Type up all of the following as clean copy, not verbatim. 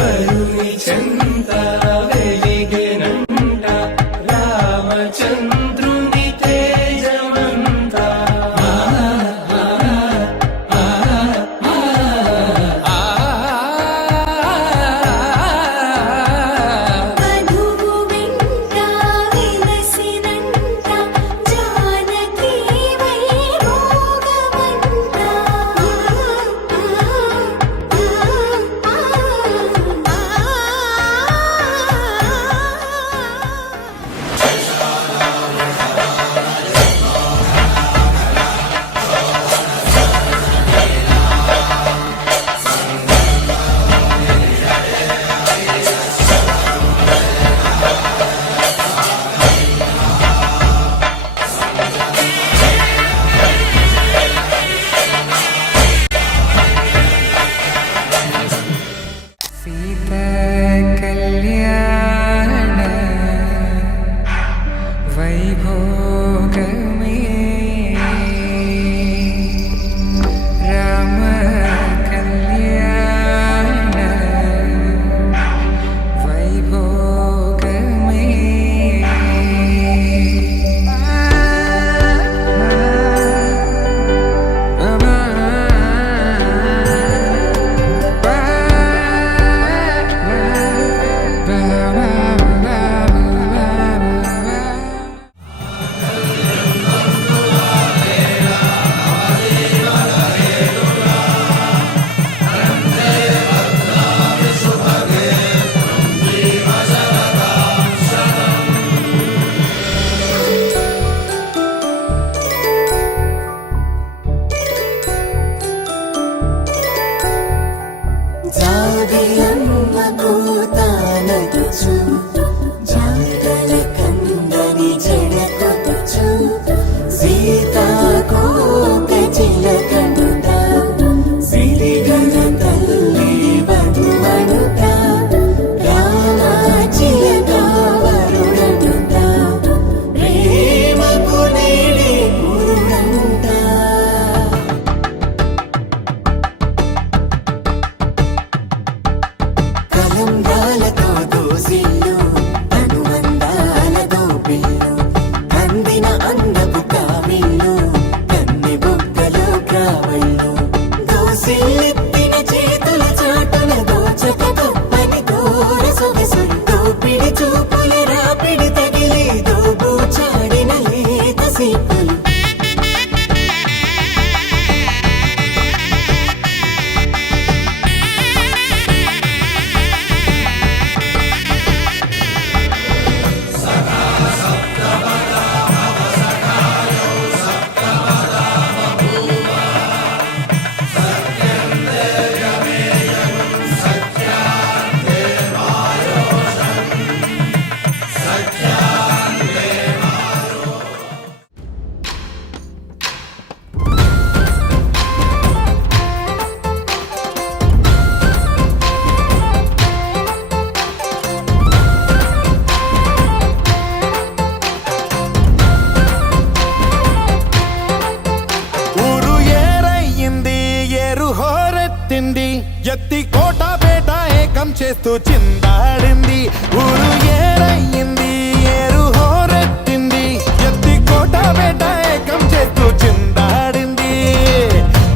వరుని చెంత వెలిగెనంట రామచంద్రుని తేజమంతా. వధువు వెంట విలసినంట జానకి వైభోగమంట. సీతా కళ్యాణ వైభోగమే రామ కళ్యాణ వైభోగమే. జాబిలమ్మ కూతానదుచు జాడల కందని జడకొదుచు సీతాకోక చిలకనుత సిరిగల తల్లి వధువనుత రామాచిలక వరుడనుత ప్రేమకు నేడే గురుడంట. కలంబాలతో దోసిల్లు అనుబంధాలతో పిల్లు అందిన అందపు కావిల్లు కన్నె బొగ్గలో క్రావళ్ళు దోసిల్లెత్తిన చేతుల చాటున దోచక తప్పని దూర సొగసులు దోపిడి చూపుల రాపిడి తగిలి దోబూచాడిన లేత సీపులు. ఊరు ఏరయ్యింది ఏరు హోరెత్తింది ఎత్తి కోట పేట ఏకం చేస్తూ చిందాడింది. ఊరు ఏరయ్యింది ఏరు హోరెత్తింది ఎత్తి కోట పేట ఏకం చేస్తూ చిందాడింది.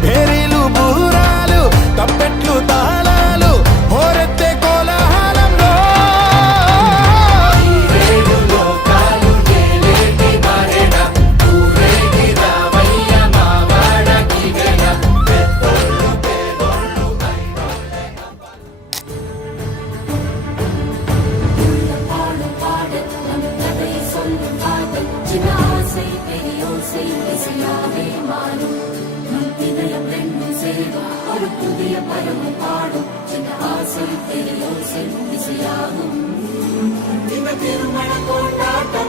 పేరీలు బూరాలు తప్పెట్లు తాళాలు హోరెత్తే కోలాహలంలో திருமண கொண்டாட்டம்